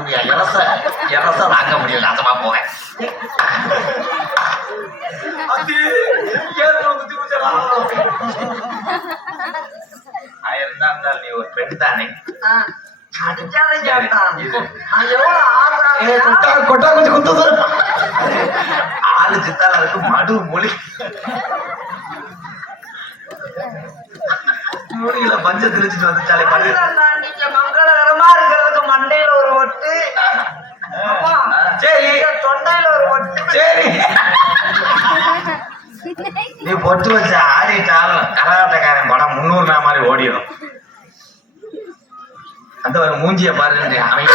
முடியாது. இலச வாங்க முடியும். நாசமா போவேன். இருந்தால் நீ ஒரு பெண் தானே? கொட்டா கொஞ்சம் குத்துது. ஆளு சித்தால இருக்கு மடு மொழி மொழியில பஞ்ச திரிச்சிட்டு வந்துச்சாலே நீங்க மங்களகரமா இருக்கிறதுக்கு மண்டையில ஒரு ஒட்டு, சரி தொண்டையில ஒரு ஒட்டு. சரி நீ பொட்டு வச்சு ஆடிட்டாலும் கரகாட்டக்காரன் படம் 300 மாதிரி ஓடிடும். அந்த ஒரு மூஞ்சிய பாரு. அவங்க